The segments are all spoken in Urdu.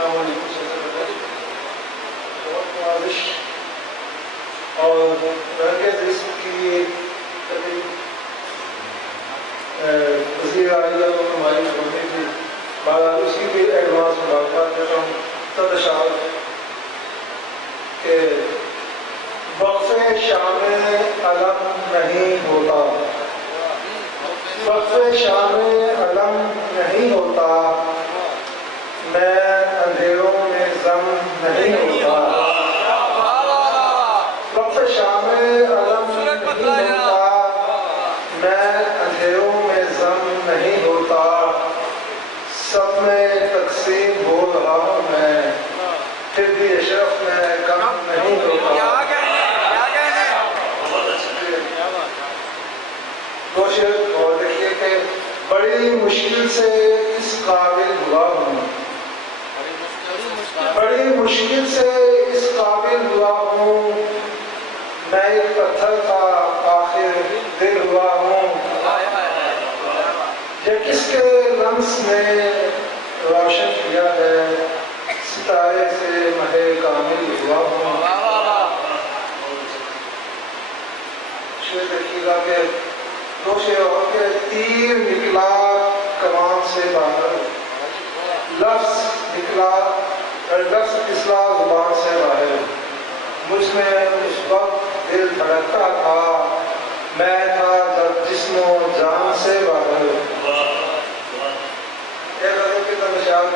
السلام علیکم بہت نوازش اور مرکز اس کی وزیر اعلیٰ کو ہماری ہونے کی بعد اس کی بھی ایڈوانس مبارکباد دیتا ہوں تدشار کہ وقف شام علم نہیں ہوتا، وقف شام علم نہیں ہوتا، میں اندھیروں میں ضم نہیں ہوتا، وقف شام علم نہیں ہوتا، میں اندھیروں میں ضم نہیں ہوتا، سب میں تقسیم ہو رہا ہوں میں، پھر بھی اشرف میں کم نہیں ہوتا۔ کوشش اور دیکھیے کہ بڑی مشکل سے اس قابل ہوا ہوں، بڑی مشکل سے اس قابل ہوا ہوں، میں ایک پتھر تھا آخر دل ہوا ہوں، یہ کس کے لمس نے روشن کیا ہے، ستارے سے مہ کامل ہوا ہوں۔ شعر دیکھیے گا کہ دو شعر اور کہ تیر نکلا کمان سے باہر، لفظ نکلا لفظ پھسلا زبان سے باہر، مجھ میں اس وقت دل دھڑکتا تھا، میں تھا جب جسم و جان سے باہر۔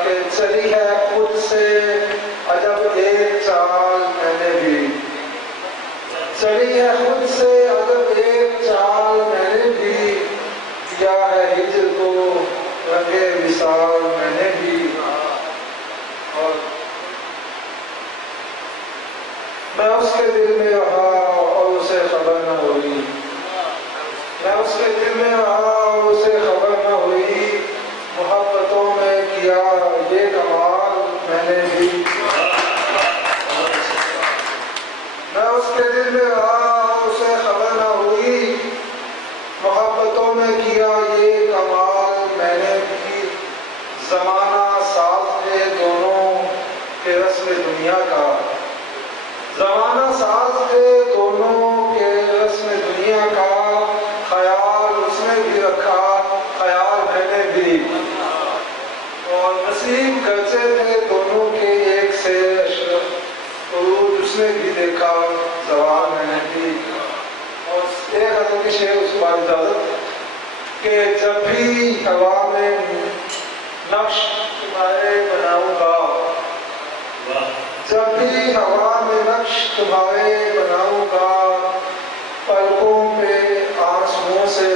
کہ چلی ہے خود سے عجب ایک چال میں نے بھی، چلی ہے خود سے عجب ایک چال میں نے بھی، کیا ہے ہجر کو رنگے وصال میں نے بھی، اور میں اس کے دل میں رہا اور اسے خبر نہ ہوئی، میں اس کے دل میں رہا اور اسے خبر نہ ہوئی، محبتوں میں کیا یہ کمال میں نے بھی، میں اس کے دل میں رہا اور اسے خبر نہ ہوئی، محبتوں میں کیا یہ کمال میں نے بھی، زمانہ ساز ہے دونوں کے رسم دنیا کا، زمانہ ساز ہے دونوں کے رسم دنیا کا، خیال اس نے بھی رکھا خیال میں نے بھی، اور نصیب گرچے تھے دونوں کے ایک سے اشرف، عروج اس نے بھی دیکھا زوال میں نے بھی۔ اور ایک حضرت کی شعر اس بات اجازت کہ جب بھی ہوا میں نقش تمہارے بناؤں گا، جب بھی ہوا میں نقش تمہارے بناؤں گا، پلکوں پہ آنسوؤں سے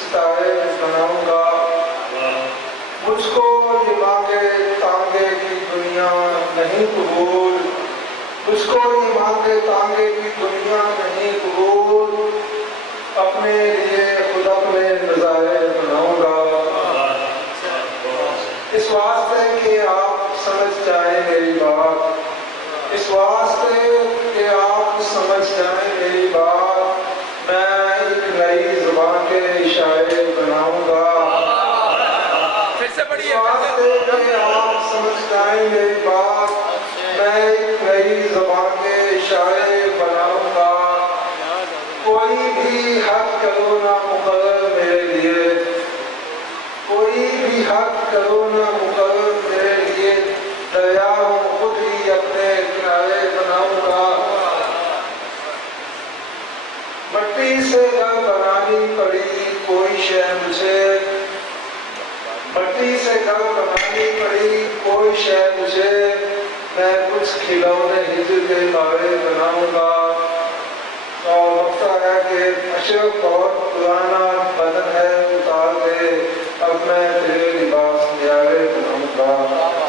ستارے بناؤں گا، مجھ کو یہ مانگے تانگے کی دنیا نہیں قبول، مجھ کو یہ مانگے تانگے کی دنیا نہیں قبول، اپنے لیے خود اپنے نظارے بناؤں گا، اس واسطے کہ آپ سمجھ جائیں میری بات، اس واسطے کہ آپ سمجھ جائیں میری بات، میں ایک نئی زبان کے اشارے بناؤں گا، اس واسطے کہ آپ سمجھ جائیں میری بات، میں ایک نئی زبان کے اشارے بناؤں گا، کوئی بھی حد کرو نہ مقرر میرے لیے، کوئی بھی حد کرو نہ مقرر میرے لیے، دریاؤں خود ہی اپنے کنارے بناؤں گا، مٹی سے گھر بنانی پڑی کوئی شے مجھے، مٹی سے گھر بنانی پڑی کوئی شے مجھے، میں کچھ کھلونے ہجر کے بارے بناؤں گا، اور وقت آیا کہ اشرف بہت پرانا بدن ہے اتار دے، اب میں تیرے لباس نیارے بناؤں گا،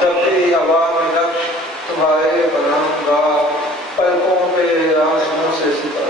جب بھی ہوا میں نقش تمہارے بناؤں گا، پلکوں پہ آنسوؤں سے ستارے